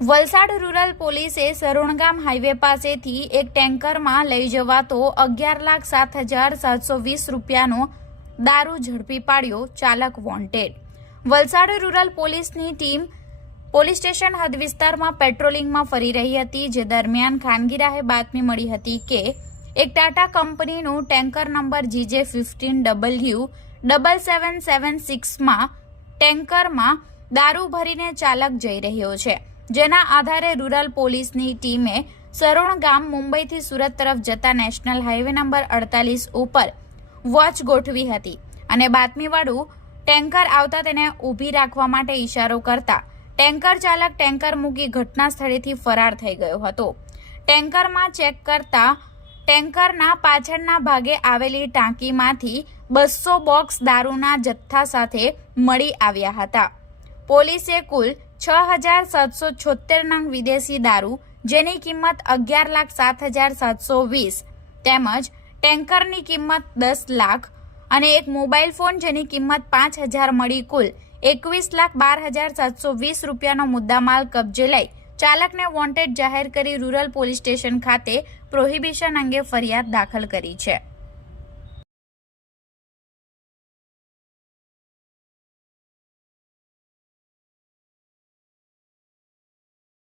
Valsad rural પોલીસે સરોણગામ highway પાસેથી એક ટેન્કરમાં લઈ જવાતો 11,07,720 રૂપિયાનો દારૂ ઝડપી પાડ્યો, ચાલક વોન્ટેડ। વલસાડ રૂરલ પોલીસની ટીમ પોલીસ સ્ટેશન હદ વિસ્તારમાં પેટ્રોલિંગમાં ફરી રહી હતી, જે દરમિયાન ખાનગી રાહે બાતમી મળી હતી કે એક ટાટા કંપનીનું ટેન્કર નંબર GJ15W7776માં ટેન્કરમાં દારૂ ભરીને ચાલક જઈ રહ્યો છે, જેના આધારે રૂરલ પોલીસની ટીમે સરોણ ગામ મુંબઈથી સુરત તરફ જતા નેશનલ હાઈવે નંબર 48 ઉપર વોચ ગોઠવી હતી અને બાતમીવાળું ટેન્કર આવતા તેને ઊભી રાખવા માટે ઇશારો કરતા ટેન્કર ચાલક ટેન્કર મૂકી ઘટના સ્થળેથી ફરાર થઈ ગયો હતો। ટેન્કરમાં ચેક કરતા ટેન્કરના પાછળના ભાગે આવેલી ટાંકીમાંથી 200 બોક્સ દારૂના જથ્થા સાથે મળી આવ્યા હતા। પોલીસે કુલ 6,776 નંગ વિદેશી દારૂ, જેની કિંમત 11,07,720 તેમજ ટેન્કરની કિંમત 10 લાખ અને એક મોબાઈલ ફોન, જેની કિંમત 5,000 મળી કુલ 21,12,720 રૂપિયાનો મુદ્દામાલ કબજે લઈ ચાલકને વોન્ટેડ જાહેર કરી રૂરલ પોલીસ સ્ટેશન ખાતે પ્રોહિબિશન અંગે ફરિયાદ દાખલ કરી છે।